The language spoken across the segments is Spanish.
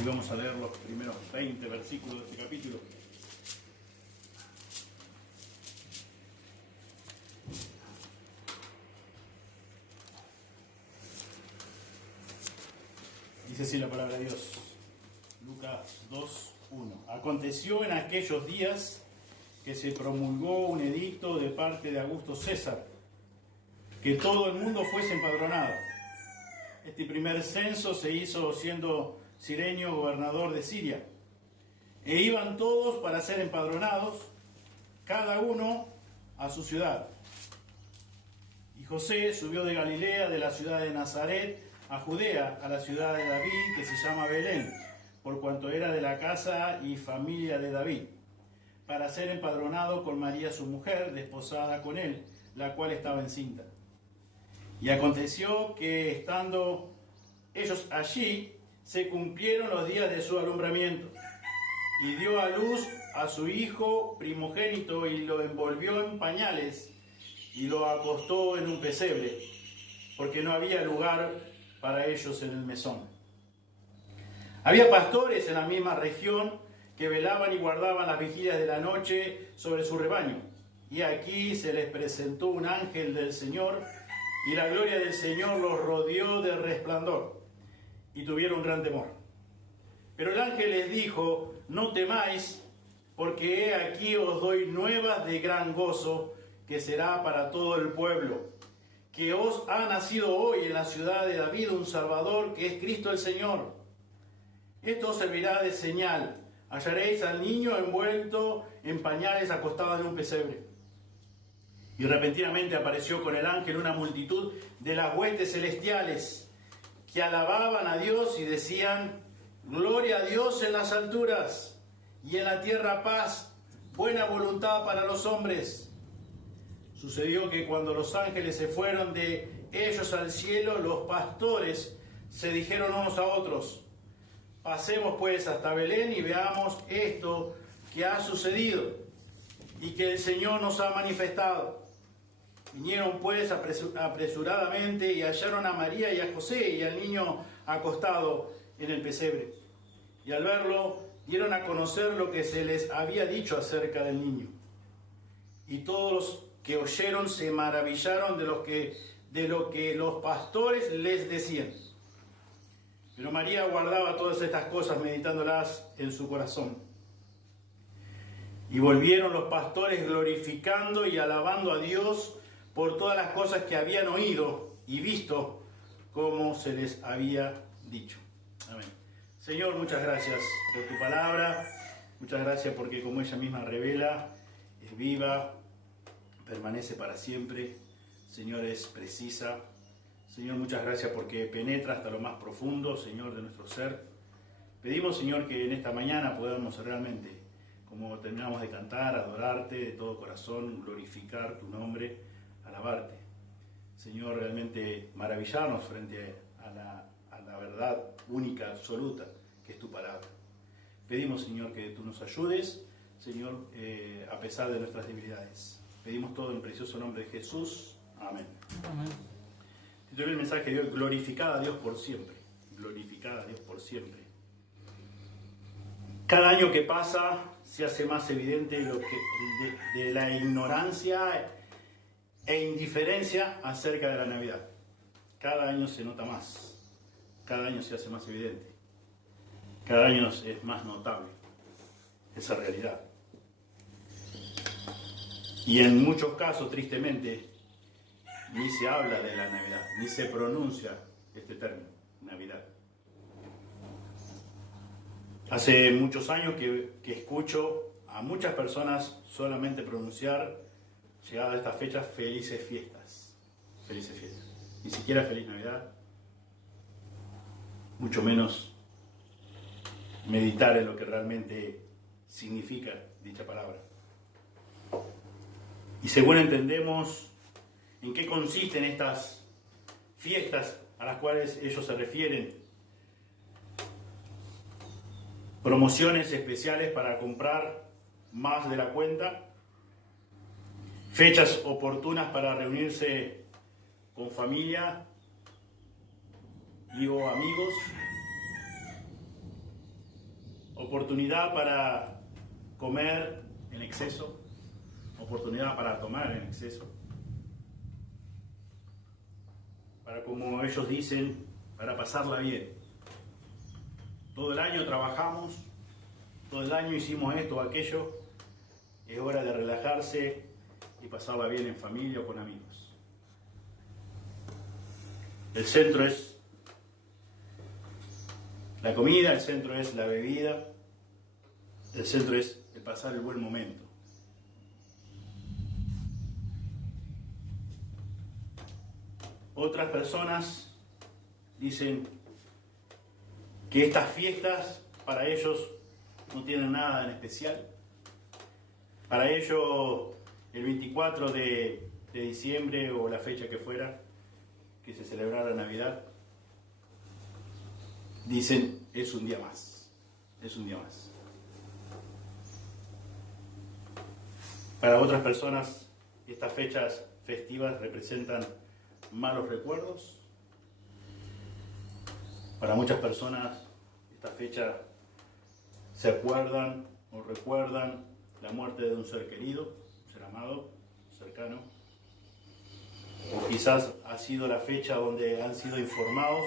Y vamos a leer los primeros 20 versículos de este capítulo. Dice así la palabra de Dios. Lucas 2:1. Aconteció en aquellos días que se promulgó un edicto de parte de Augusto César, que todo el mundo fuese empadronado. Este primer censo se hizo siendo Cirenio gobernador de Siria. E iban todos para ser empadronados, cada uno a su ciudad. Y José subió de Galilea, de la ciudad de Nazaret, a Judea, a la ciudad de David, que se llama Belén, por cuanto era de la casa y familia de David, para ser empadronado con María su mujer, desposada con él, la cual estaba encinta. Y aconteció que estando ellos allí, se cumplieron los días de su alumbramiento, y dio a luz a su hijo primogénito, y lo envolvió en pañales, y lo acostó en un pesebre, porque no había lugar para ellos en el mesón. Había pastores en la misma región que velaban y guardaban las vigilias de la noche sobre su rebaño. Y aquí se les presentó un ángel del Señor, y la gloria del Señor los rodeó de resplandor, y tuvieron gran temor. Pero el ángel les dijo: no temáis, porque he aquí os doy nuevas de gran gozo, que será para todo el pueblo, que os ha nacido hoy en la ciudad de David un Salvador, que es Cristo el Señor. Esto os servirá de señal: hallaréis al niño envuelto en pañales, acostado en un pesebre. Y repentinamente apareció con el ángel una multitud de las huestes celestiales, que alababan a Dios y decían: gloria a Dios en las alturas, y en la tierra paz, buena voluntad para los hombres. Sucedió que cuando los ángeles se fueron de ellos al cielo, los pastores se dijeron unos a otros: pasemos pues hasta Belén y veamos esto que ha sucedido y que el Señor nos ha manifestado. Vinieron pues apresuradamente y hallaron a María y a José y al niño acostado en el pesebre. Y al verlo, dieron a conocer lo que se les había dicho acerca del niño. Y todos los que oyeron se maravillaron de lo que los pastores les decían. Pero María guardaba todas estas cosas, meditándolas en su corazón. Y volvieron los pastores glorificando y alabando a Dios por todas las cosas que habían oído y visto, como se les había dicho. Amén. Señor, muchas gracias por tu palabra. Muchas gracias porque, como ella misma revela, es viva, permanece para siempre. Señor, es precisa. Señor, muchas gracias porque penetra hasta lo más profundo, Señor, de nuestro ser. Pedimos, Señor, que en esta mañana podamos realmente, como terminamos de cantar, adorarte de todo corazón, glorificar tu nombre, alabarte. Señor, realmente maravillarnos frente a la verdad única, absoluta, que es tu palabra. Pedimos, Señor, que tú nos ayudes, Señor, a pesar de nuestras debilidades. Pedimos todo en el precioso nombre de Jesús. Amén. Amén. Titulé el mensaje de hoy: glorificada a Dios por siempre. Glorificada a Dios por siempre. Cada año que pasa se hace más evidente de la ignorancia e indiferencia acerca de la Navidad. Cada año se nota más. Cada año se hace más evidente. Cada año es más notable esa realidad. Y en muchos casos, tristemente, ni se habla de la Navidad, ni se pronuncia este término, Navidad. Hace muchos años que escucho a muchas personas solamente pronunciar, llegada a estas fechas, felices fiestas. Felices fiestas. Ni siquiera feliz Navidad, mucho menos meditar en lo que realmente significa dicha palabra. Y según entendemos en qué consisten estas fiestas a las cuales ellos se refieren, promociones especiales para comprar más de la cuenta, fechas oportunas para reunirse con familia y o amigos, oportunidad para comer en exceso, oportunidad para tomar en exceso, para, como ellos dicen, para pasarla bien. Todo el año trabajamos, todo el año hicimos esto o aquello, es hora de relajarse y pasarla bien en familia o con amigos. El centro es la comida, el centro es la bebida, el centro es el pasar el buen momento. Otras personas dicen que estas fiestas para ellos no tienen nada en especial. Para ellos el 24 de diciembre o la fecha que fuera, que se celebrara Navidad, dicen es un día más, es un día más. Para otras personas estas fechas festivas representan malos recuerdos. Para muchas personas esta fecha se acuerdan o recuerdan la muerte de un ser querido, un ser amado, cercano. O quizás ha sido la fecha donde han sido informados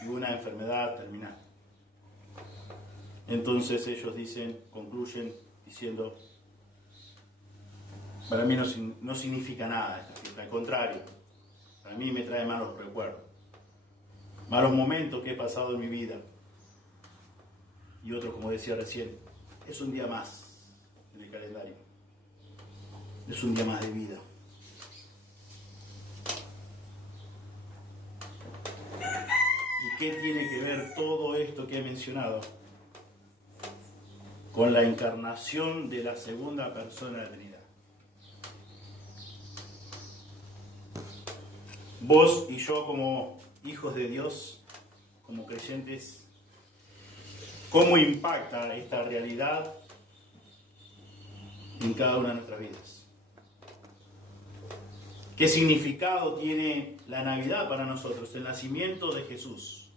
de una enfermedad terminal. Entonces ellos concluyen diciendo, para mí no significa nada esta fiesta, al contrario, para mí me trae malos recuerdos, malos momentos que he pasado en mi vida. Y otro, como decía recién, es un día más en el calendario, es un día más de vida. ¿Y qué tiene que ver todo esto que he mencionado con la encarnación de la segunda persona de la Trinidad? Vos y yo, como hijos de Dios, como creyentes, ¿cómo impacta esta realidad en cada una de nuestras vidas? ¿Qué significado tiene la Navidad para nosotros? El nacimiento de Jesús.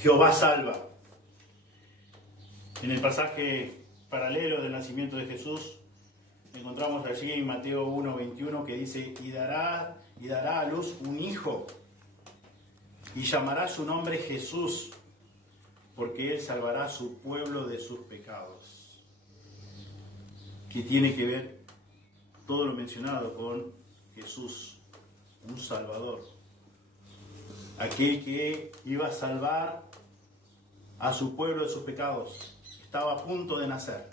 Jehová salva. En el pasaje paralelo del nacimiento de Jesús, encontramos allí en Mateo 1:21 que dice, y dará a luz un hijo, y llamará su nombre Jesús, porque él salvará a su pueblo de sus pecados. ¿Qué tiene que ver todo lo mencionado con Jesús, un Salvador? Aquel que iba a salvar a su pueblo de sus pecados. Estaba a punto de nacer,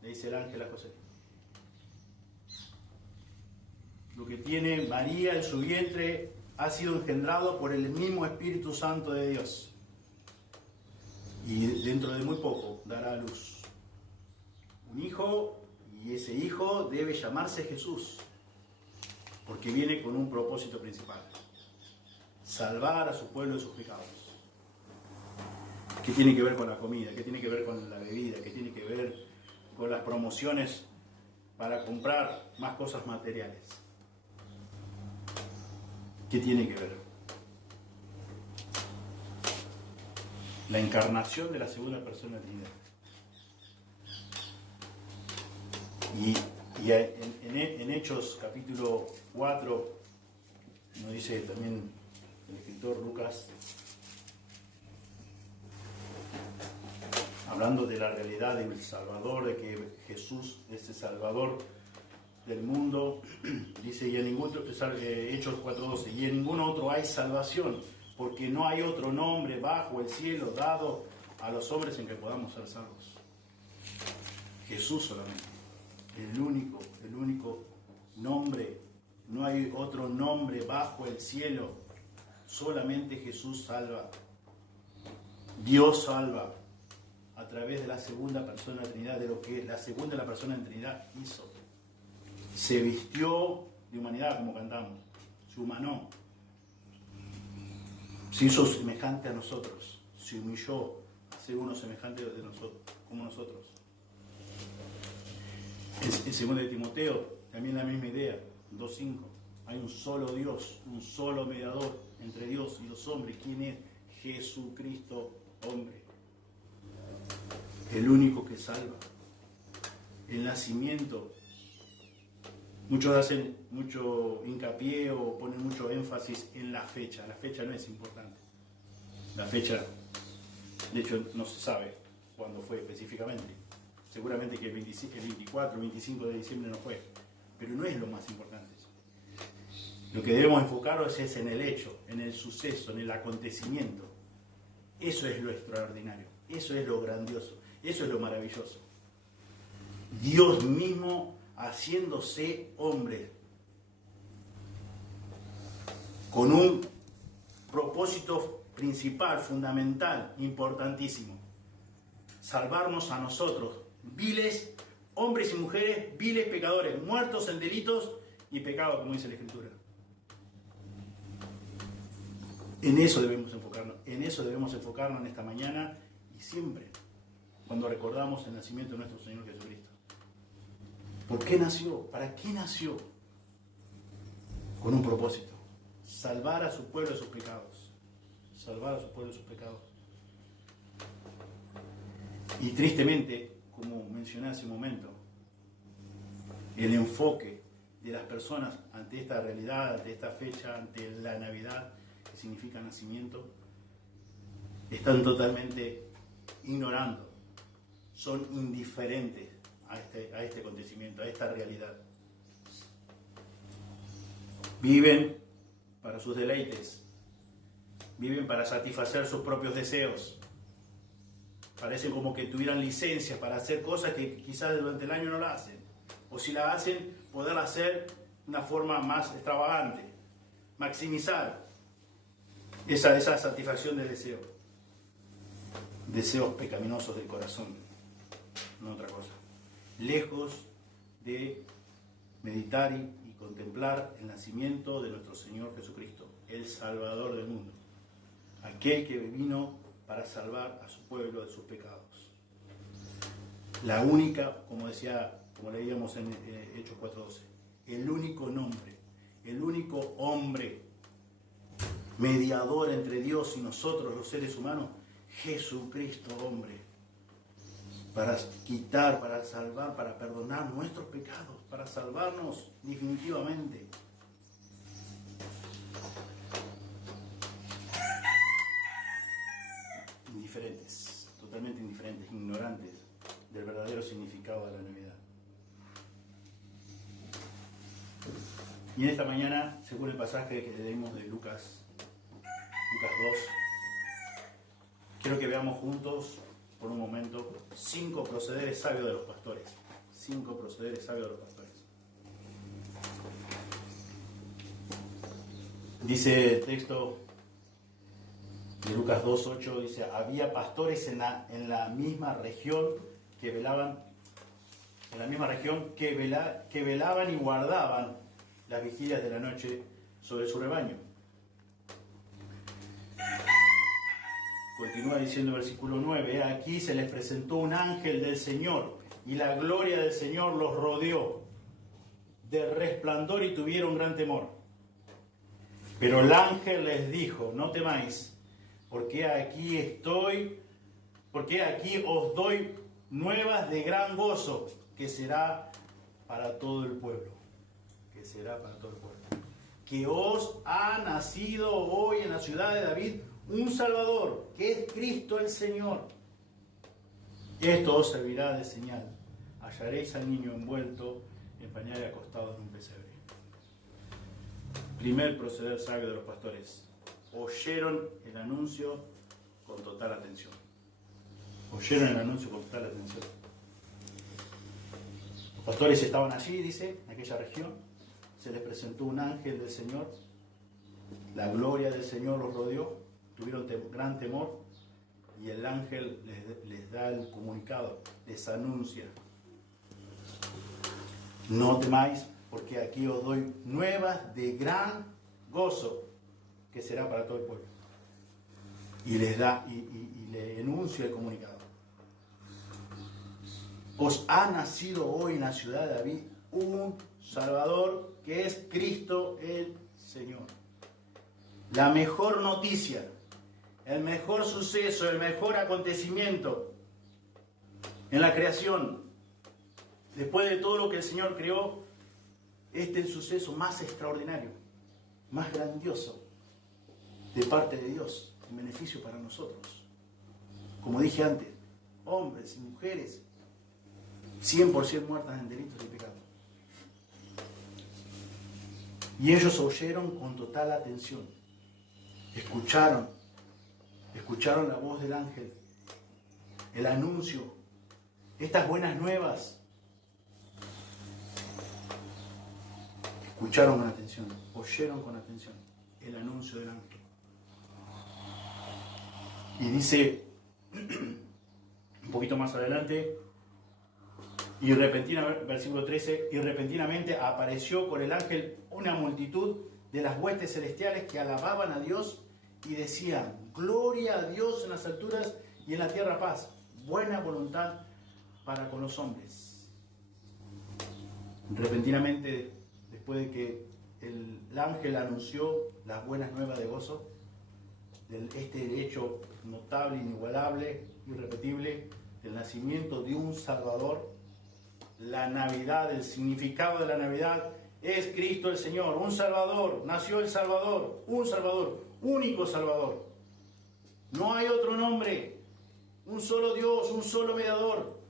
le dice el ángel a José. Lo que tiene María en su vientre ha sido engendrado por el mismo Espíritu Santo de Dios. Y dentro de muy poco dará a luz un hijo, y ese hijo debe llamarse Jesús, porque viene con un propósito principal: salvar a su pueblo de sus pecados. ¿Qué tiene que ver con la comida? ¿Qué tiene que ver con la bebida? ¿Qué tiene que ver con las promociones para comprar más cosas materiales? ¿Qué tiene que ver? La encarnación de la segunda persona de la Trinidad. Y en Hechos capítulo 4, nos dice también el escritor Lucas, hablando de la realidad del Salvador, de que Jesús es el Salvador del mundo, dice, y en ningún Hechos 4:12, y en ningún otro hay salvación, porque no hay otro nombre bajo el cielo dado a los hombres en que podamos ser salvos. Jesús solamente, el único nombre, no hay otro nombre bajo el cielo, solamente Jesús salva. Dios salva a través de la segunda persona de la Trinidad, de lo que la segunda de la persona de la Trinidad hizo. Se vistió de humanidad, como cantamos, se humanó, se hizo semejante a nosotros, se humilló a ser uno semejante de nosotros, como nosotros. En 2 de Timoteo, también la misma idea, 2:5, hay un solo Dios, un solo mediador entre Dios y los hombres. ¿Quién es? Jesucristo, hombre. el único que salva. El nacimiento. Muchos hacen mucho hincapié o ponen mucho énfasis en la fecha. La fecha no es importante. La fecha, de hecho, no se sabe cuándo fue específicamente. Seguramente que el 24 o 25 de diciembre no fue. Pero no es lo más importante. Lo que debemos enfocarnos es en el hecho, en el suceso, en el acontecimiento. Eso es lo extraordinario. Eso es lo grandioso. Eso es lo maravilloso. Dios mismo haciéndose hombre, con un propósito principal, fundamental, importantísimo: salvarnos a nosotros, viles hombres y mujeres, viles pecadores, muertos en delitos y pecados, como dice la Escritura. En eso debemos enfocarnos en esta mañana y siempre, cuando recordamos el nacimiento de nuestro Señor Jesucristo. ¿Por qué nació? ¿Para qué nació? Con un propósito: salvar a su pueblo de sus pecados. Salvar a su pueblo de sus pecados. Y tristemente, como mencioné hace un momento, el enfoque de las personas ante esta realidad, ante esta fecha, ante la Navidad, que significa nacimiento, están totalmente ignorando, son indiferentes a este acontecimiento, a esta realidad. Viven para sus deleites, viven para satisfacer sus propios deseos. Parecen como que tuvieran licencia para hacer cosas que quizás durante el año no la hacen. O si la hacen, poderla hacer de una forma más extravagante. Maximizar esa satisfacción de deseo. Deseos pecaminosos del corazón, no otra cosa. Lejos de meditar y contemplar el nacimiento de nuestro Señor Jesucristo, el Salvador del mundo. Aquel que vino para salvar a su pueblo de sus pecados. La única, como leíamos en Hechos 4:12, el único nombre, el único hombre, mediador entre Dios y nosotros, los seres humanos, Jesucristo hombre, para quitar, para salvar, para perdonar nuestros pecados, para salvarnos definitivamente. Indiferentes, totalmente indiferentes, ignorantes del verdadero significado de la Navidad. Y en esta mañana, según el pasaje que leímos de Lucas 2, quiero que veamos juntos por un momento 5 procederes sabios de los pastores. 5 procederes sabios de los pastores. Dice el texto de Lucas 2:8, dice: había pastores en la misma región que velaban, que velaban y guardaban las vigilias de la noche sobre su rebaño. Continúa diciendo el versículo 9: aquí se les presentó un ángel del Señor, y la gloria del Señor los rodeó de resplandor y tuvieron gran temor. Pero el ángel les dijo: no temáis, porque aquí os doy nuevas de gran gozo, que será para todo el pueblo. Que os ha nacido hoy en la ciudad de David un Salvador, que es Cristo el Señor. Esto os servirá de señal: hallaréis al niño envuelto en pañal y acostado en un pesebre. Primer proceder sabio de los pastores: oyeron el anuncio con total atención. Los pastores estaban allí, dice, en aquella región. Se les presentó un ángel del Señor. La gloria del Señor los rodeó. Tuvieron gran temor. Y el ángel les da el comunicado, les anuncia: no temáis, porque aquí os doy nuevas de gran gozo, que será para todo el pueblo. Y les da y le enuncia el comunicado: os ha nacido hoy en la ciudad de David un Salvador, que es Cristo el Señor. La mejor noticia, el mejor suceso, el mejor acontecimiento En la creación, después de todo lo que el Señor creó, este es el suceso más extraordinario, más grandioso de parte de Dios, en beneficio para nosotros. Como dije antes, hombres y mujeres 100% muertas en delitos y pecados. Y ellos oyeron con total atención, escucharon la voz del ángel, el anuncio, estas buenas nuevas. Escucharon con atención, oyeron con atención el anuncio del ángel. Y dice, un poquito más adelante, versículo 13, y repentinamente apareció con el ángel una multitud de las huestes celestiales que alababan a Dios y decían, gloria a Dios en las alturas y en la tierra paz, buena voluntad para con los hombres. Repentinamente, después de que el ángel anunció las buenas nuevas de gozo, este hecho notable, inigualable, irrepetible, del nacimiento de un Salvador, la Navidad, el significado de la Navidad es Cristo el Señor, un Salvador, nació el Salvador, un Salvador, único Salvador. No hay otro nombre, un solo Dios, un solo mediador.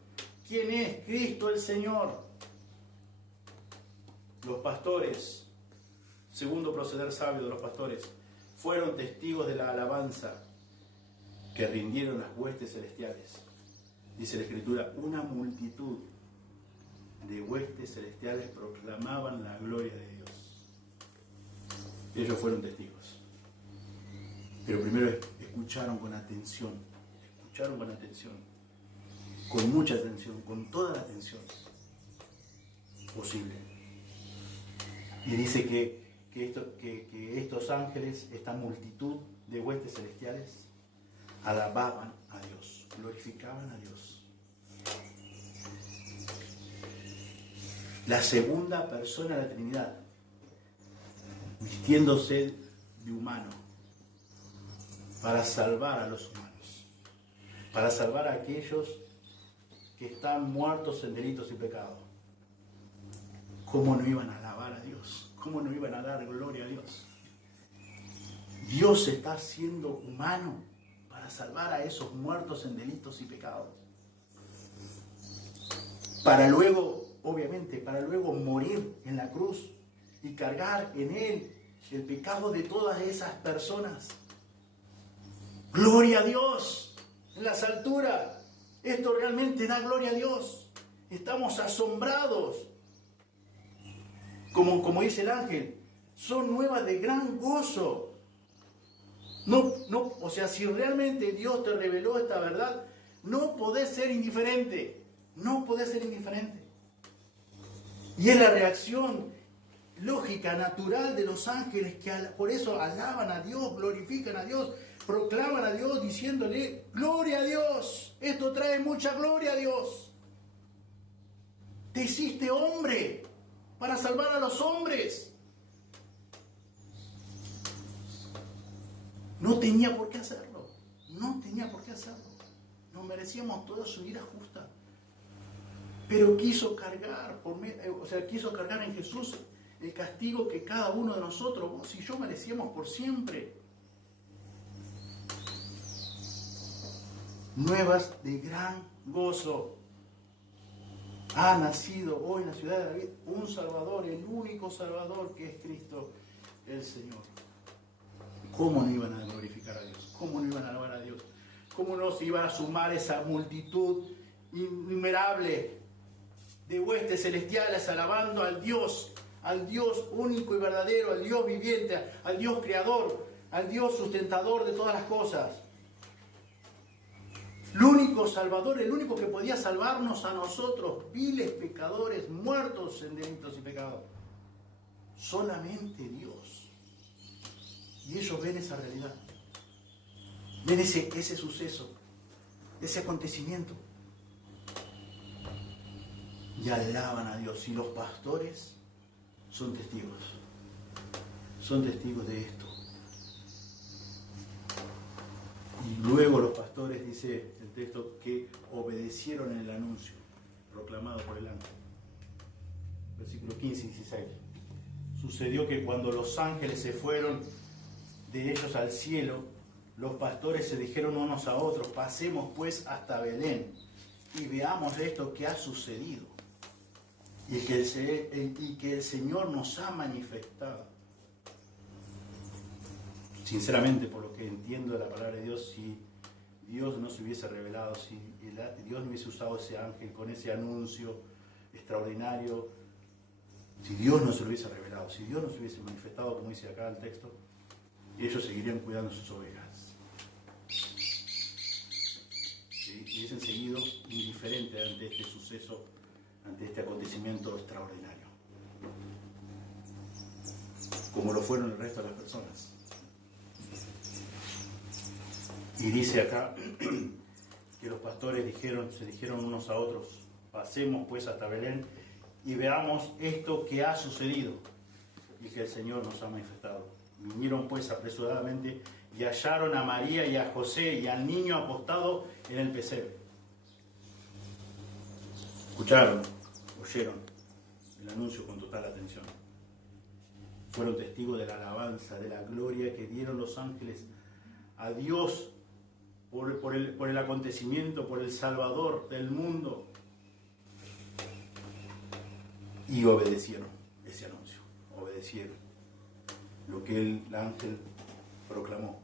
¿Quién es? Cristo el Señor. Los pastores, segundo proceder sabio de los pastores, fueron testigos de la alabanza que rindieron las huestes celestiales. Dice la Escritura, una multitud de huestes celestiales proclamaban la gloria de Dios. Ellos fueron testigos. Pero primero escucharon con atención, con mucha atención, con toda la atención posible. Y dice que estos ángeles, esta multitud de huestes celestiales, alababan a Dios, glorificaban a Dios. La segunda persona de la Trinidad, vistiéndose de humano, para salvar a los humanos, para salvar a aquellos que están muertos en delitos y pecados. ¿Cómo no iban a alabar a Dios? ¿Cómo no iban a dar gloria a Dios? Dios se está haciendo humano para salvar a esos muertos en delitos y pecados. Para luego, obviamente, morir en la cruz y cargar en Él el pecado de todas esas personas. ¡Gloria a Dios! En las alturas. Esto realmente da gloria a Dios. Estamos asombrados. Como dice el ángel, son nuevas de gran gozo. O sea, si realmente Dios te reveló esta verdad, no podés ser indiferente. No podés ser indiferente. Y es la reacción lógica, natural de los ángeles, que por eso alaban a Dios, glorifican a Dios, proclaman a Dios diciéndole, gloria a Dios, esto trae mucha gloria a Dios. Te hiciste hombre para salvar a los hombres. No tenía por qué hacerlo, no merecíamos toda su ira justa. Pero quiso cargar en Jesús el castigo que cada uno de nosotros, vos y yo, merecíamos por siempre. Nuevas de gran gozo. Ha nacido hoy en la ciudad de David un Salvador, el único Salvador, que es Cristo el Señor. ¿Cómo no iban a glorificar a Dios? ¿Cómo no iban a alabar a Dios? ¿Cómo no se iban a sumar esa multitud innumerable de huestes celestiales alabando al Dios único y verdadero, al Dios viviente, al Dios creador, al Dios sustentador de todas las cosas? El único Salvador, el único que podía salvarnos a nosotros, viles pecadores, muertos en delitos y pecados. Solamente Dios. Y ellos ven esa realidad. Ven ese suceso, ese acontecimiento. Y alaban a Dios. Y los pastores son testigos. Son testigos de esto. Y luego los pastores, dice el texto, que obedecieron el anuncio proclamado por el ángel. Versículos 15 y 16. Sucedió que cuando los ángeles se fueron de ellos al cielo, los pastores se dijeron unos a otros: pasemos pues hasta Belén y veamos esto que ha sucedido y que el Señor nos ha manifestado. Sinceramente, por lo que entiendo de la palabra de Dios, si Dios no se hubiese revelado, si Dios no hubiese usado ese ángel con ese anuncio extraordinario, si Dios no se lo hubiese revelado, si Dios no se hubiese manifestado, como dice acá el texto, ellos seguirían cuidando sus ovejas. ¿Sí? Y hubiesen seguido indiferente ante este suceso, ante este acontecimiento extraordinario, como lo fueron el resto de las personas. Y dice acá que los pastores se dijeron unos a otros: pasemos pues hasta Belén y veamos esto que ha sucedido y que el Señor nos ha manifestado. Vinieron pues apresuradamente y hallaron a María y a José y al niño acostado en el pesebre. Escucharon, oyeron el anuncio con total atención. Fueron testigos de la alabanza, de la gloria que dieron los ángeles a Dios por el acontecimiento, por el Salvador del mundo. Y obedecieron ese anuncio, obedecieron lo que el ángel proclamó,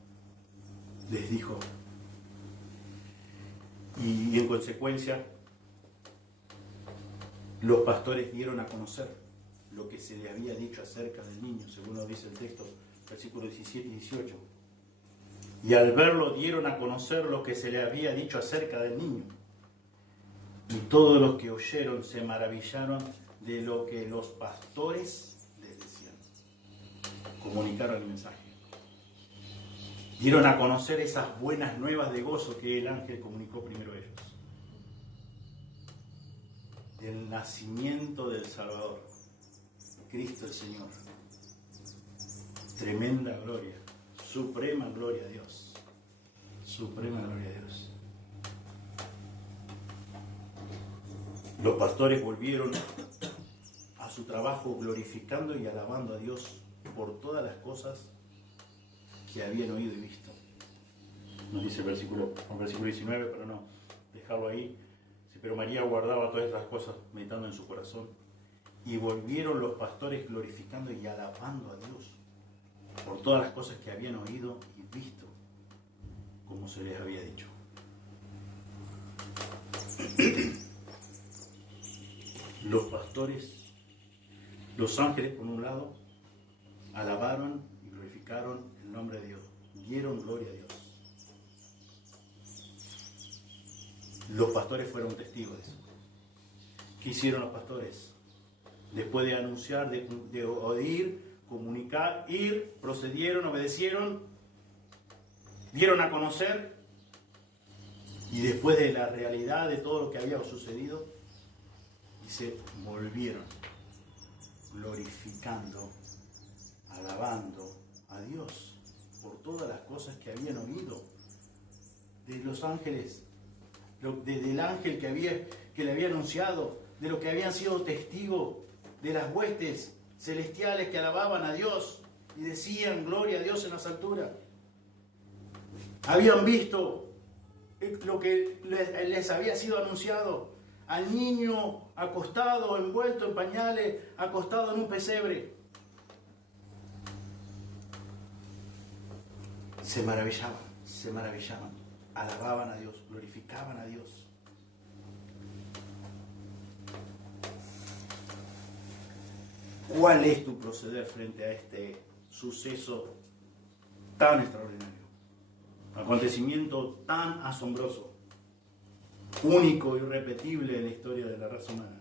les dijo. Y en consecuencia, los pastores dieron a conocer lo que se le había dicho acerca del niño, según nos dice el texto, versículos 17 y 18. Y al verlo dieron a conocer lo que se le había dicho acerca del niño. Y todos los que oyeron se maravillaron de lo que los pastores les decían. Comunicaron el mensaje. Dieron a conocer esas buenas nuevas de gozo que el ángel comunicó primero a ellos. Del nacimiento del Salvador, Cristo el Señor. Tremenda gloria, suprema gloria a Dios. Suprema gloria a Dios. Los pastores volvieron a su trabajo glorificando y alabando a Dios por todas las cosas que habían oído y visto. Nos dice el versículo 19, pero no, dejarlo ahí. Pero María guardaba todas estas cosas meditando en su corazón. Y volvieron los pastores glorificando y alabando a Dios por todas las cosas que habían oído y visto, como se les había dicho. Los pastores, los ángeles por un lado, alabaron y glorificaron el nombre de Dios, dieron gloria a Dios. Los pastores fueron testigos de eso. ¿Qué hicieron los pastores? Después de anunciar, de oír, comunicar, ir, procedieron, obedecieron, dieron a conocer, y después de la realidad de todo lo que había sucedido, se volvieron glorificando, alabando a Dios por todas las cosas que habían oído de los ángeles, del ángel que le había anunciado, de lo que habían sido testigos de las huestes celestiales que alababan a Dios y decían gloria a Dios en las alturas. Habían visto lo que les había sido anunciado, al niño acostado, envuelto en pañales, acostado en un pesebre. Se maravillaban, alababan a Dios, glorificaban a Dios. ¿Cuál es tu proceder frente a este suceso tan extraordinario? Acontecimiento tan asombroso, único y irrepetible en la historia de la raza humana,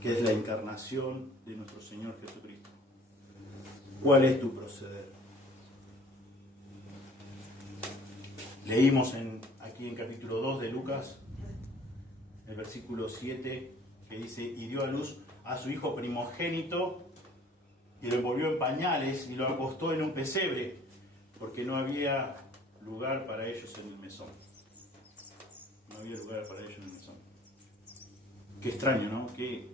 que es la encarnación de nuestro Señor Jesucristo. ¿Cuál es tu proceder? Leímos aquí en capítulo 2 de Lucas, el versículo 7, que dice: y dio a luz a su hijo primogénito, y lo envolvió en pañales y lo acostó en un pesebre, porque no había lugar para ellos en el mesón. No había lugar para ellos en el mesón. Qué extraño, ¿no? Qué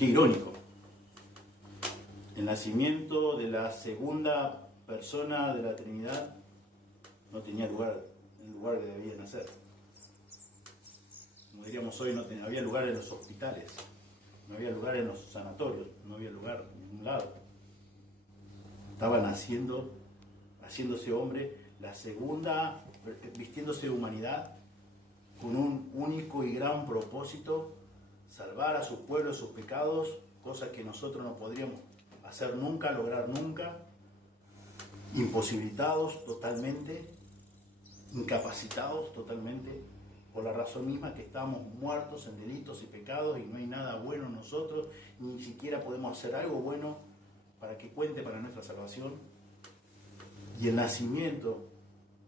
irónico. El nacimiento de la segunda persona de la Trinidad no tenía lugar, el lugar que debía nacer. Como diríamos hoy, no había lugar en los hospitales, no había lugar en los sanatorios, no había lugar en ningún lado. Estaba naciendo, haciéndose hombre, la segunda, vistiéndose de humanidad, con un único y gran propósito: salvar a su pueblo de sus pecados, cosa que nosotros no podríamos hacer nunca, lograr nunca, imposibilitados totalmente, incapacitados totalmente, por la razón misma que estamos muertos en delitos y pecados y no hay nada bueno en nosotros, ni siquiera podemos hacer algo bueno para que cuente para nuestra salvación. Y el nacimiento,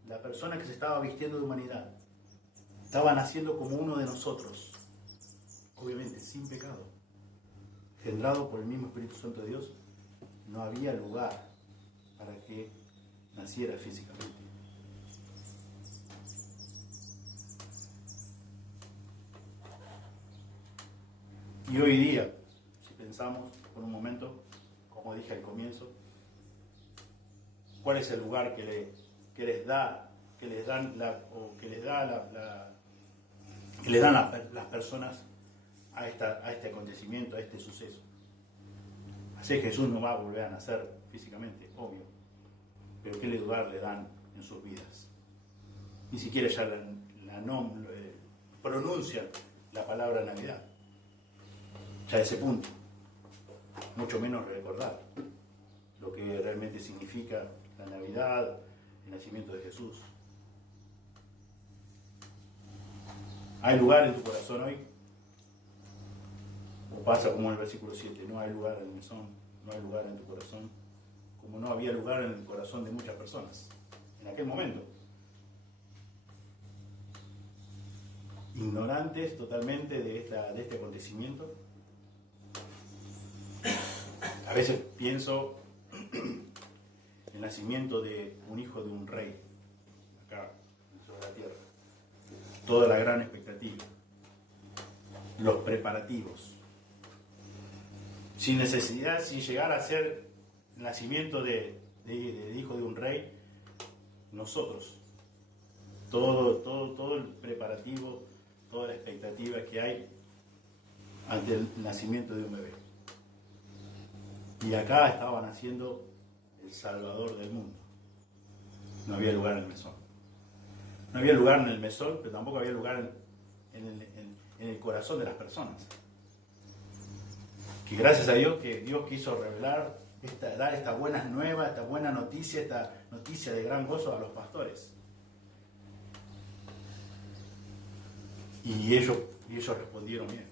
la persona que se estaba vistiendo de humanidad, estaba naciendo como uno de nosotros, obviamente sin pecado, engendrado por el mismo Espíritu Santo de Dios. No había lugar para que naciera físicamente. Y hoy día, si pensamos por un momento, como dije al comienzo, ¿cuál es el lugar que les dan las personas a este acontecimiento, a este suceso? Así que Jesús no va a volver a nacer físicamente, obvio, pero ¿qué lugar le dan en sus vidas? Ni siquiera ya pronuncian la palabra Navidad. Ya a ese punto, mucho menos recordar lo que realmente significa la Navidad, el nacimiento de Jesús. ¿Hay lugar en tu corazón hoy? O pasa como en el versículo 7, no hay lugar en el mesón, no hay lugar en tu corazón, como no había lugar en el corazón de muchas personas en aquel momento. Ignorantes totalmente de este acontecimiento. A veces pienso el nacimiento de un hijo de un rey, acá sobre la tierra. Toda la gran expectativa, los preparativos. Sin necesidad, sin llegar a ser el nacimiento de hijo de un rey, nosotros, todo el preparativo, toda la expectativa que hay ante el nacimiento de un bebé. Y acá estaba naciendo el Salvador del mundo. No había lugar en el mesón. No había lugar en el mesón, pero tampoco había lugar en el corazón de las personas. Que gracias a Dios, que Dios quiso revelar, dar esta buena nueva, esta buena noticia, esta noticia de gran gozo a los pastores. Y ellos respondieron bien.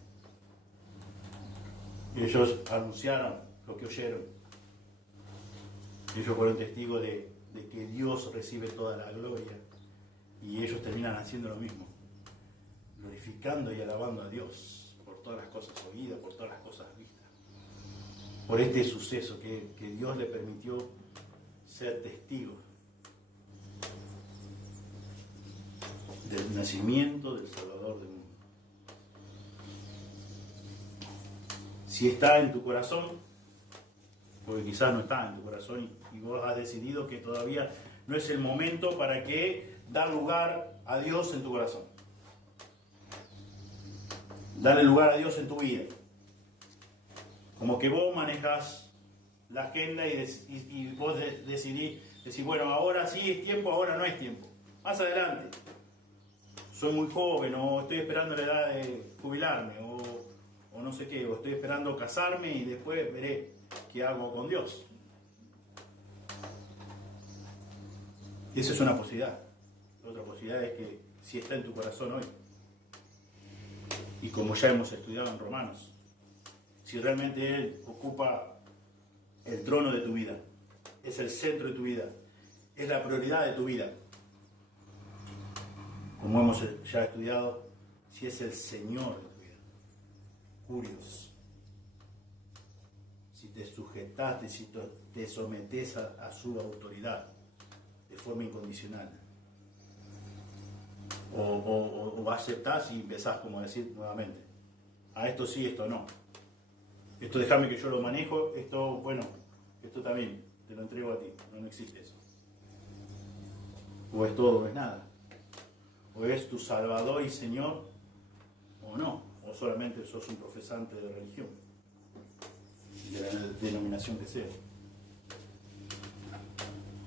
Ellos anunciaron lo que oyeron. Ellos fueron testigos de que Dios recibe toda la gloria. Y ellos terminan haciendo lo mismo, glorificando y alabando a Dios por todas las cosas oídas, por todas las cosas vistas. Por este suceso que Dios le permitió ser testigo del nacimiento del Salvador del mundo. Si está en tu corazón, porque quizás no está en tu corazón y vos has decidido que todavía no es el momento para que dar lugar a Dios en tu corazón. Darle lugar a Dios en tu vida. Como que vos manejas la agenda y vos decidís, bueno, ahora sí es tiempo, ahora no es tiempo. Más adelante. Soy muy joven, o estoy esperando la edad de jubilarme, o no sé qué, o estoy esperando casarme y después veré qué hago con Dios. Esa es una posibilidad. La otra posibilidad es que si está en tu corazón hoy, y como ya hemos estudiado en Romanos, si realmente Él ocupa el trono de tu vida, es el centro de tu vida, es la prioridad de tu vida, como hemos ya estudiado, si es el Señor de tu vida, Curios, si te sujetaste, si te sometes a su autoridad, de forma incondicional. O aceptás y empezás como a decir nuevamente, a esto sí, esto no. Esto déjame que yo lo manejo, esto, bueno, esto también, te lo entrego a ti, no existe eso. O es todo o es nada. O es tu Salvador y Señor, o no, o solamente sos un profesante de religión, de la denominación que sea.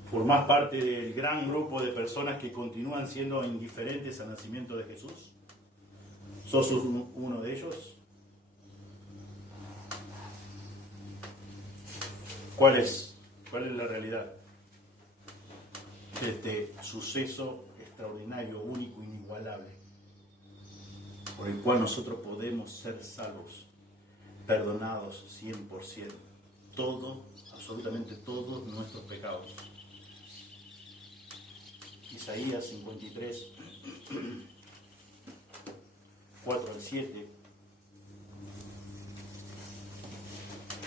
¿Formás parte del gran grupo de personas que continúan siendo indiferentes al nacimiento de Jesús? ¿Sos uno de ellos? ¿Cuál es la realidad de este suceso extraordinario, único, inigualable, por el cual nosotros podemos ser salvos, perdonados 100%, todo, absolutamente todos nuestros pecados? Isaías 53, 4 al 7,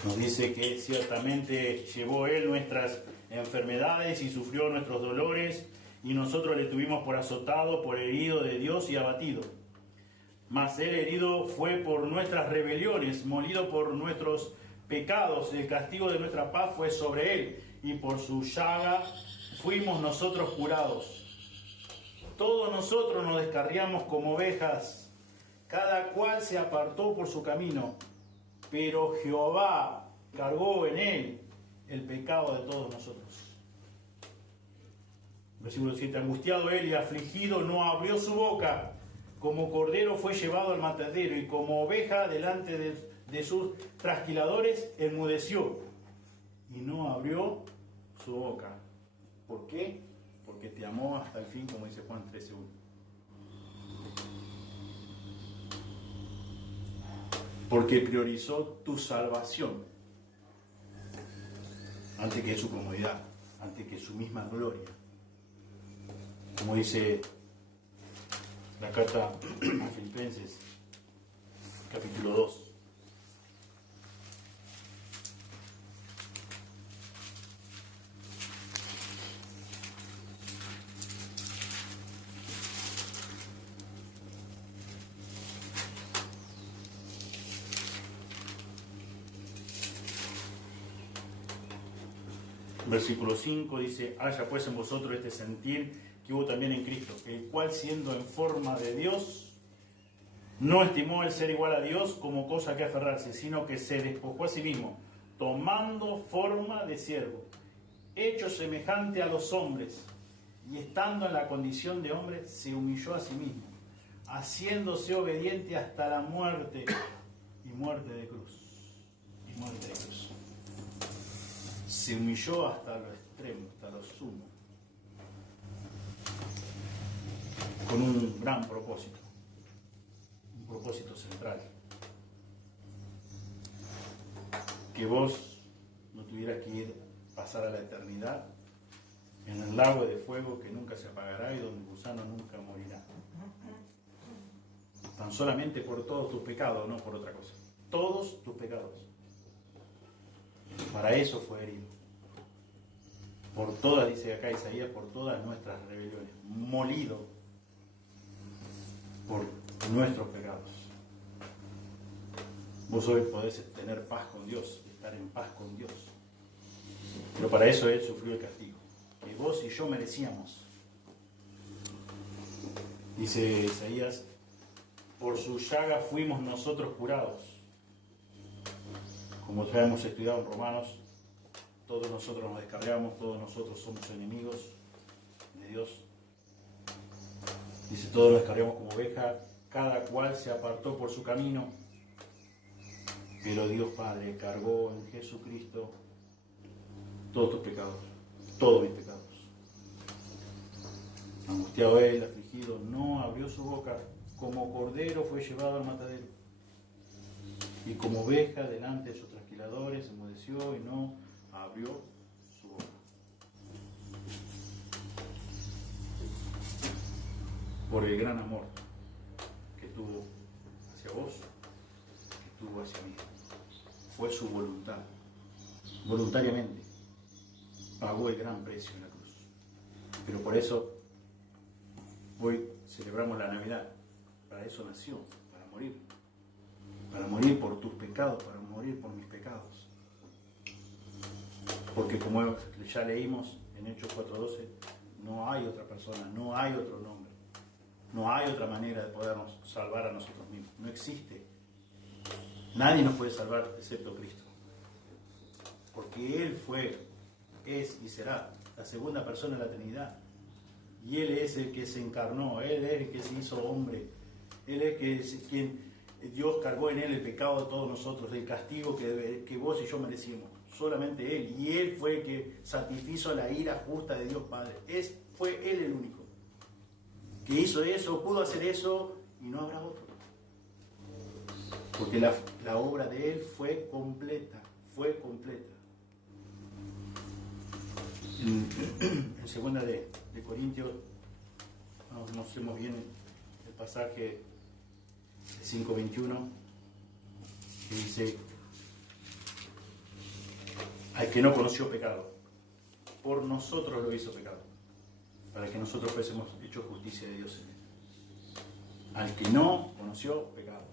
nos dice que ciertamente llevó Él nuestras enfermedades y sufrió nuestros dolores, y nosotros le tuvimos por azotado, por herido de Dios y abatido. Mas Él herido fue por nuestras rebeliones, molido por nuestros pecados, el castigo de nuestra paz fue sobre Él, y por su llaga fuimos nosotros curados. Todos nosotros nos descarriamos como ovejas, cada cual se apartó por su camino, pero Jehová cargó en Él el pecado de todos nosotros. Versículo 7, angustiado Él y afligido, no abrió su boca, como cordero fue llevado al matadero, y como oveja delante de sus trasquiladores enmudeció, y no abrió su boca. ¿Por qué? Porque te amó hasta el fin, como dice Juan 13:1. Porque priorizó tu salvación antes que su comodidad, antes que su misma gloria. Como dice la carta a Filipenses, capítulo 2. Versículo 5 dice, haya pues en vosotros este sentir que hubo también en Cristo, el cual siendo en forma de Dios, no estimó el ser igual a Dios como cosa que aferrarse, sino que se despojó a sí mismo, tomando forma de siervo, hecho semejante a los hombres, y estando en la condición de hombre, se humilló a sí mismo, haciéndose obediente hasta la muerte, y muerte de cruz. Y muerte de cruz. Se humilló hasta lo extremo, hasta lo sumo, con un gran propósito, un propósito central, que vos no tuvieras que ir pasar a la eternidad en el lago de fuego que nunca se apagará y donde el gusano nunca morirá, tan solamente por todos tus pecados, no por otra cosa, todos tus pecados. Para eso fue herido. Por todas, dice acá Isaías, por todas nuestras rebeliones, molido por nuestros pecados. Vos hoy podés tener paz con Dios, estar en paz con Dios. Pero para eso Él sufrió el castigo, que vos y yo merecíamos. Dice Isaías, por su llaga fuimos nosotros curados. Como ya hemos estudiado en Romanos, todos nosotros nos descargamos, todos nosotros somos enemigos de Dios. Dice, todos nos descargamos como oveja, cada cual se apartó por su camino, pero Dios Padre cargó en Jesucristo todos tus pecados, todos mis pecados. Angustiado Él, afligido, no abrió su boca, como cordero fue llevado al matadero, y como oveja delante de sus trasquiladores enmudeció y no abrió su boca. Por el gran amor que tuvo hacia vos, que tuvo hacia mí. Fue su voluntad. Voluntariamente pagó el gran precio en la cruz. Pero por eso hoy celebramos la Navidad. Para eso nació, para morir. Para morir por tus pecados, para morir por mis pecados. Porque como ya leímos en Hechos 4:12, no hay otra persona, no hay otro nombre, no hay otra manera de podernos salvar a nosotros mismos. No existe. Nadie nos puede salvar excepto Cristo. Porque Él fue, es y será la segunda persona de la Trinidad. Y Él es el que se encarnó, Él es el que se hizo hombre, Él es quien Dios cargó en Él el pecado de todos nosotros, el castigo que vos y yo merecimos. Solamente Él. Y Él fue el que satisfizo la ira justa de Dios Padre. Fue Él el único que hizo eso, pudo hacer eso, y no habrá otro. Porque la obra de Él fue completa, fue completa. En segunda de Corintios, conocemos bien el pasaje 5:21, que dice: al que no conoció pecado, por nosotros lo hizo pecado, para que nosotros fuésemos hechos justicia de Dios en él. Al que no conoció pecado.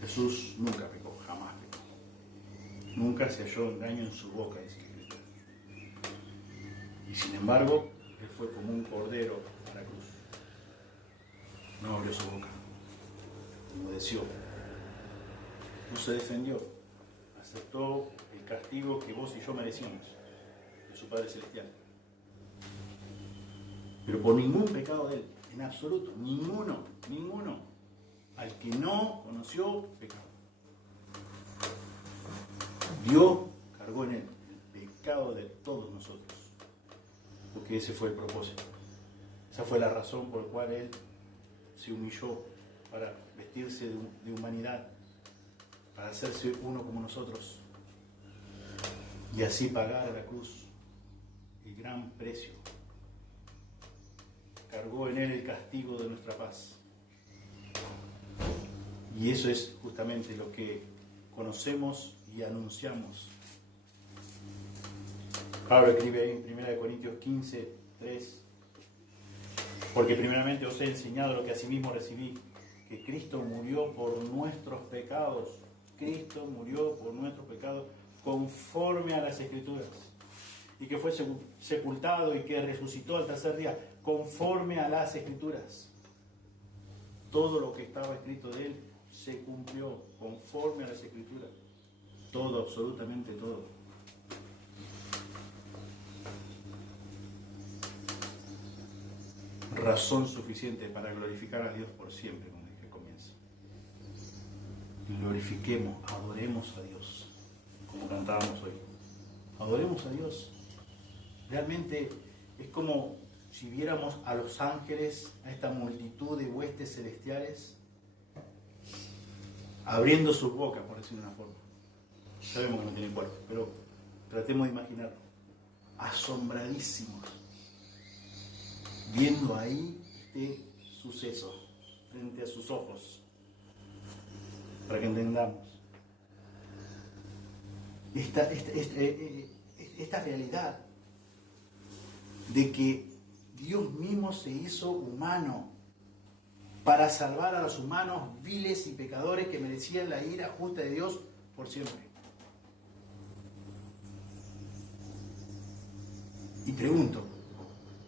Jesús nunca pecó, jamás pecó. Nunca se halló engaño en su boca, dice Cristo. Y sin embargo, Él fue como un cordero a la cruz. No abrió su boca, obedeció, no se defendió, aceptó el castigo que vos y yo merecíamos de su Padre Celestial. Pero por ningún pecado de Él, en absoluto, ninguno, al que no conoció pecado. Dios cargó en Él el pecado de todos nosotros, porque ese fue el propósito. Esa fue la razón por la cual Él se humilló, para vestirse de humanidad, para hacerse uno como nosotros y así pagar a la cruz el gran precio. Cargó en Él el castigo de nuestra paz. Y eso es justamente lo que conocemos y anunciamos. Pablo escribe ahí en 1 Corintios 15:3: porque primeramente os he enseñado lo que asimismo recibí, que Cristo murió por nuestros pecados. Cristo murió por nuestros pecados conforme a las Escrituras. Y que fue sepultado y que resucitó al tercer día conforme a las Escrituras. Todo lo que estaba escrito de Él se cumplió conforme a las Escrituras. Todo, absolutamente todo. Razón suficiente para glorificar a Dios por siempre, como dije al comienzo. Glorifiquemos, adoremos a Dios, como cantábamos hoy. Adoremos a Dios. Realmente es como si viéramos a los ángeles, a esta multitud de huestes celestiales, abriendo sus bocas, por decirlo de una forma. Sabemos que no tienen cuerpo, pero tratemos de imaginarlo. Asombradísimos, viendo ahí este suceso frente a sus ojos, para que entendamos esta realidad de que Dios mismo se hizo humano para salvar a los humanos viles y pecadores que merecían la ira justa de Dios por siempre. Y pregunto,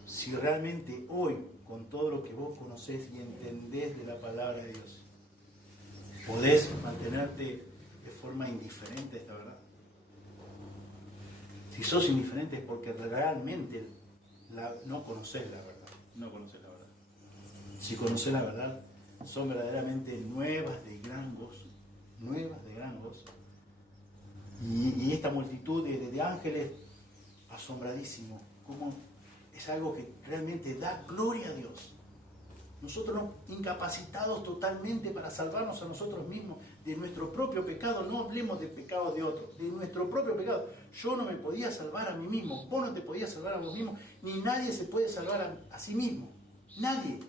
si realmente hoy, con todo lo que vos conocés y entendés de la palabra de Dios, podés mantenerte de forma indiferente a esta verdad. Si sos indiferente es porque realmente no conocés la verdad. No conocés la verdad. Si conocés la verdad, son verdaderamente nuevas de gran gozo. Nuevas de gran gozo. Y esta multitud de ángeles, asombradísimo, como es algo que realmente da gloria a Dios. Nosotros incapacitados totalmente para salvarnos a nosotros mismos de nuestro propio pecado. No hablemos de pecado de otro, de nuestro propio pecado. Yo no me podía salvar a mí mismo, vos no te podías salvar a vos mismo, ni nadie se puede salvar a sí mismo. Nadie.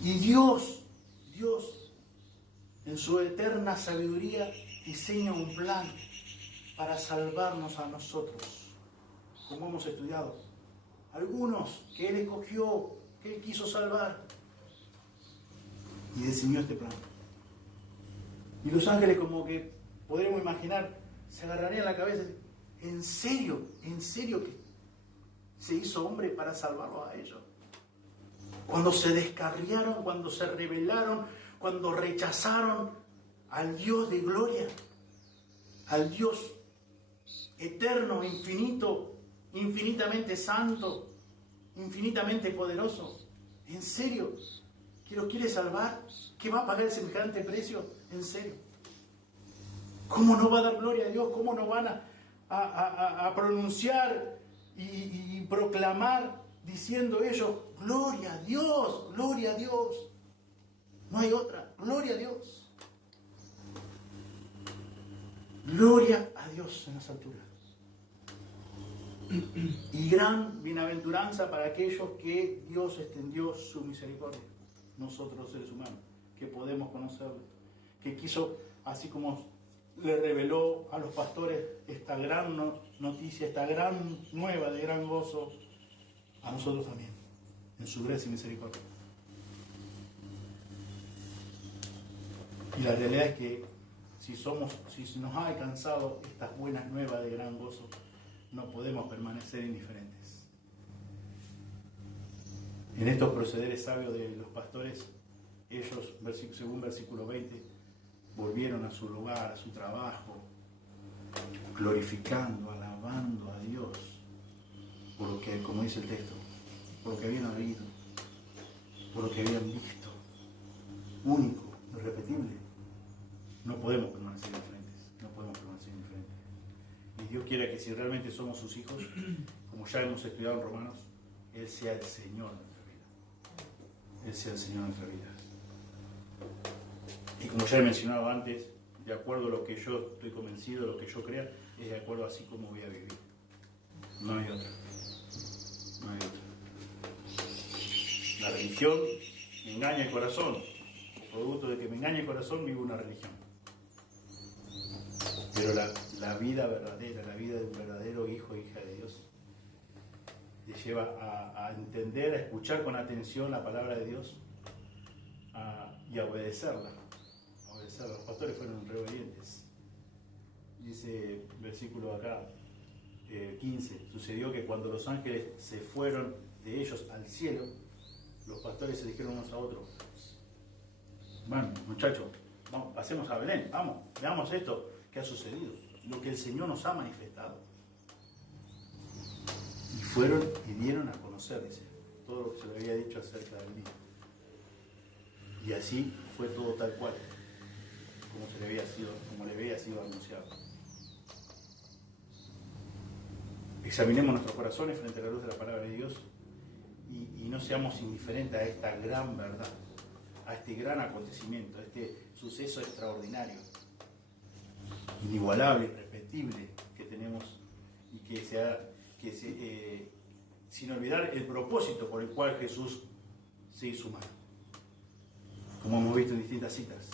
Y Dios, en su eterna sabiduría, diseña un plan para salvarnos a nosotros, como hemos estudiado, algunos que Él escogió, que Él quiso salvar. Y diseñó este plan. Y los ángeles, como que podríamos imaginar, se agarrarían la cabeza. ¿En serio que se hizo hombre para salvarlos a ellos? Cuando se descarriaron, cuando se rebelaron, cuando rechazaron al Dios de gloria, al Dios eterno, infinito, infinitamente santo, infinitamente poderoso. ¿En serio? ¿Que los quiere salvar? ¿Que va a pagar semejante precio? ¿En serio? ¿Cómo no va a dar gloria a Dios? ¿Cómo no van a pronunciar y proclamar diciendo ellos, gloria a Dios, gloria a Dios? No hay otra, gloria a Dios. Gloria a Dios en las alturas. Y gran bienaventuranza para aquellos que Dios extendió su misericordia. Nosotros los seres humanos, que podemos conocerlo. Que quiso, así como le reveló a los pastores esta gran noticia, esta gran nueva de gran gozo, a nosotros también, en su gracia y misericordia. Y la realidad es que si nos ha alcanzado estas buenas nuevas de gran gozo, no podemos permanecer indiferentes. En estos procederes sabios de los pastores, ellos, según versículo 20, volvieron a su lugar, a su trabajo, glorificando, alabando a Dios por lo que, como dice el texto, por lo que habían oído, por lo que habían visto, único, irrepetible. No podemos permanecer indiferentes, no podemos permanecer indiferentes. Y Dios quiere que si realmente somos sus hijos, como ya hemos estudiado en Romanos, Él sea el Señor de nuestra vida. Él sea el Señor de nuestra vida. Y como ya he mencionado antes, de acuerdo a lo que yo estoy convencido, lo que yo crea, es de acuerdo así como voy a vivir. No hay otra. No hay otra. La religión me engaña el corazón. Producto de que me engaña el corazón, vivo una religión. Pero la vida verdadera, la vida de un verdadero hijo e hija de Dios, te lleva a entender, a escuchar con atención la palabra de Dios y a obedecerla. Los pastores fueron re obedientes. Dice el versículo acá, 15, sucedió que cuando los ángeles se fueron de ellos al cielo, los pastores se dijeron unos a otros, bueno, muchachos, vamos, pasemos a Belén, vamos, veamos esto que ha sucedido, lo que el Señor nos ha manifestado. Y fueron y dieron a conocer, dice, todo lo que se le había dicho acerca del niño. Y así fue todo tal cual, como le había sido anunciado. Examinemos nuestros corazones frente a la luz de la palabra de Dios y no seamos indiferentes a esta gran verdad, a este gran acontecimiento, a este suceso extraordinario, inigualable, irrepetible que tenemos y sin olvidar el propósito por el cual Jesús se hizo humano. Como hemos visto en distintas citas,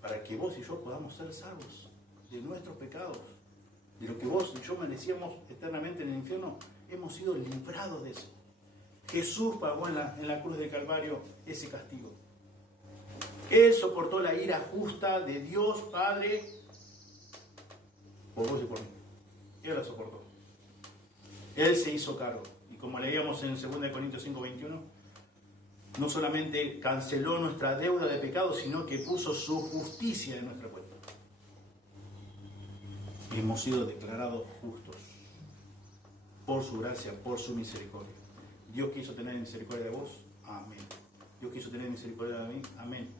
para que vos y yo podamos ser salvos de nuestros pecados, de lo que vos y yo merecíamos eternamente en el infierno, hemos sido librados de eso. Jesús pagó en la cruz del Calvario ese castigo. Él soportó la ira justa de Dios Padre por vos y por mí. Él la soportó. Él se hizo cargo. Y como leíamos en 2 Corintios 5:21, no solamente canceló nuestra deuda de pecado, sino que puso su justicia en nuestra cuenta. Hemos sido declarados justos por su gracia, por su misericordia. Dios quiso tener misericordia de vos, amén. Dios quiso tener misericordia de mí, amén.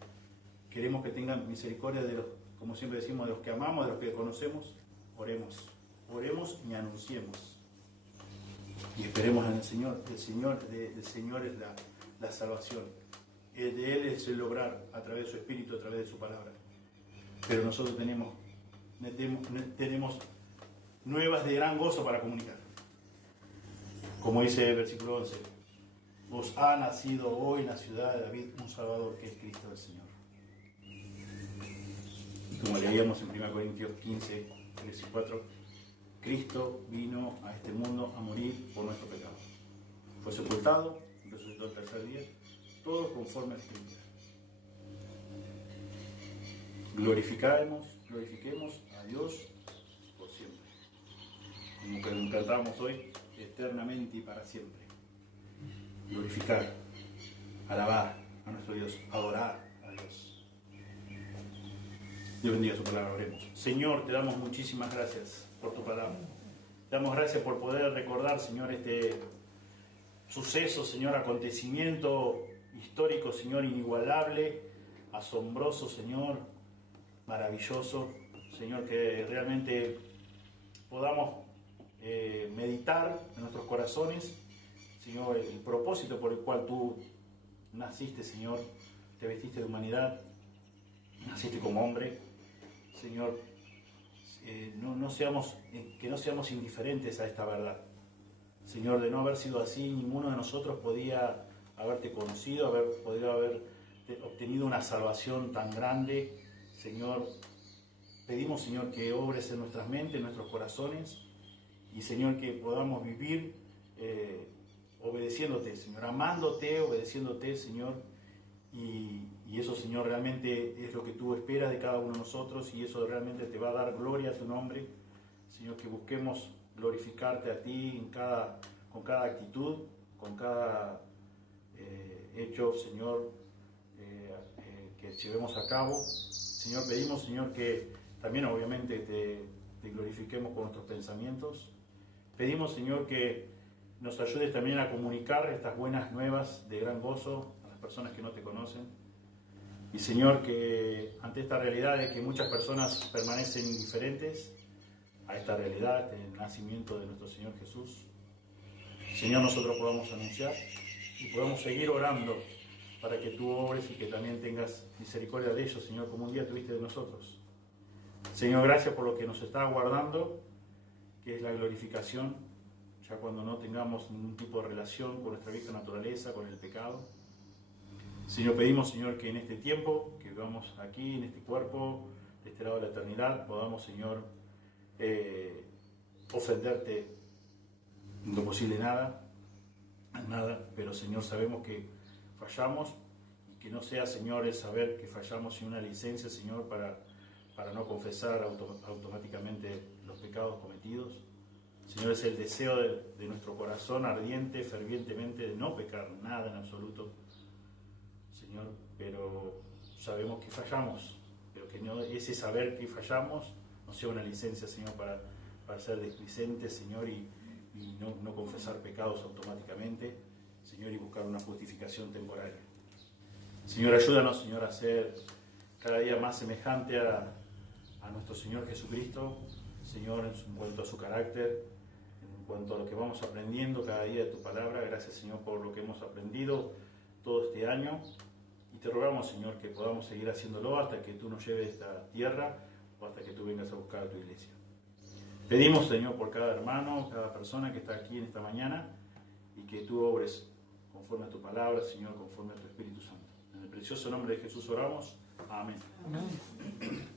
Queremos que tengan misericordia de los, como siempre decimos, de los que amamos, de los que conocemos. Oremos y anunciemos. Y esperemos en el Señor. El Señor es la salvación. De Él es el lograr a través de su Espíritu, a través de su palabra. Pero nosotros tenemos nuevas de gran gozo para comunicar. Como dice el versículo 11, os ha nacido hoy en la ciudad de David un Salvador, que es Cristo el Señor. Y como leíamos en 1 Corintios 15, 3 y 4, Cristo vino a este mundo a morir por nuestro pecado. fue sepultado, resucitó el tercer día, todo conforme a la Escritura. Glorifiquemos a Dios por siempre. Como que cantamos hoy, eternamente y para siempre. Glorificar, alabar a nuestro Dios, adorar a Dios. Dios bendiga su palabra, oremos. Señor, te damos muchísimas gracias por tu palabra. Te damos gracias por poder recordar, Señor, este suceso, Señor, acontecimiento histórico, Señor, inigualable, asombroso, Señor, maravilloso, Señor, que realmente podamos meditar en nuestros corazones, Señor, el propósito por el cual tú naciste, Señor, te vestiste de humanidad, naciste como hombre, Señor, que no seamos indiferentes a esta verdad. Señor, de no haber sido así, ninguno de nosotros podía haberte conocido, podría haber obtenido una salvación tan grande. Señor, pedimos, Señor, que obres en nuestras mentes, en nuestros corazones, y, Señor, que podamos vivir obedeciéndote, Señor, amándote, obedeciéndote, Señor, y eso, Señor, realmente es lo que tú esperas de cada uno de nosotros, y eso realmente te va a dar gloria a tu nombre. Señor, que busquemos glorificarte a ti con cada actitud, con cada hecho, Señor, que llevemos a cabo. Señor, pedimos, Señor, que también obviamente te glorifiquemos con nuestros pensamientos. Pedimos, Señor, que nos ayudes también a comunicar estas buenas nuevas de gran gozo a las personas que no te conocen. Y, Señor, que ante esta realidad de que muchas personas permanecen indiferentes a esta realidad, el nacimiento de nuestro Señor Jesús, Señor, nosotros podamos anunciar y podamos seguir orando para que tú obres y que también tengas misericordia de ellos, Señor, como un día tuviste de nosotros. Señor, gracias por lo que nos está aguardando, que es la glorificación, ya cuando no tengamos ningún tipo de relación con nuestra vieja naturaleza, con el pecado. Señor, pedimos, Señor, que en este tiempo, que vivamos aquí, en este cuerpo, de este lado de la eternidad, podamos, Señor, ofenderte en lo posible nada, pero, Señor, sabemos que fallamos, y que no sea, Señor, el saber que fallamos sin una licencia, Señor, para no confesar automáticamente los pecados cometidos. Señor, es el deseo de nuestro corazón ardiente, fervientemente, de no pecar nada en absoluto, Señor, pero sabemos que fallamos, pero que no, ese saber que fallamos no sea una licencia, Señor, para ser displicentes, Señor, y no confesar pecados automáticamente, Señor, y buscar una justificación temporaria. Señor, ayúdanos, Señor, a ser cada día más semejante a nuestro Señor Jesucristo, Señor, en cuanto a su carácter, en cuanto a lo que vamos aprendiendo cada día de tu palabra. Gracias, Señor, por lo que hemos aprendido todo este año, y te rogamos, Señor, que podamos seguir haciéndolo hasta que tú nos lleves a esta tierra o hasta que tú vengas a buscar a tu iglesia. Pedimos, Señor, por cada hermano, cada persona que está aquí en esta mañana, y que tú obres conforme a tu palabra, Señor, conforme a tu Espíritu Santo. En el precioso nombre de Jesús oramos. Amén. Amén.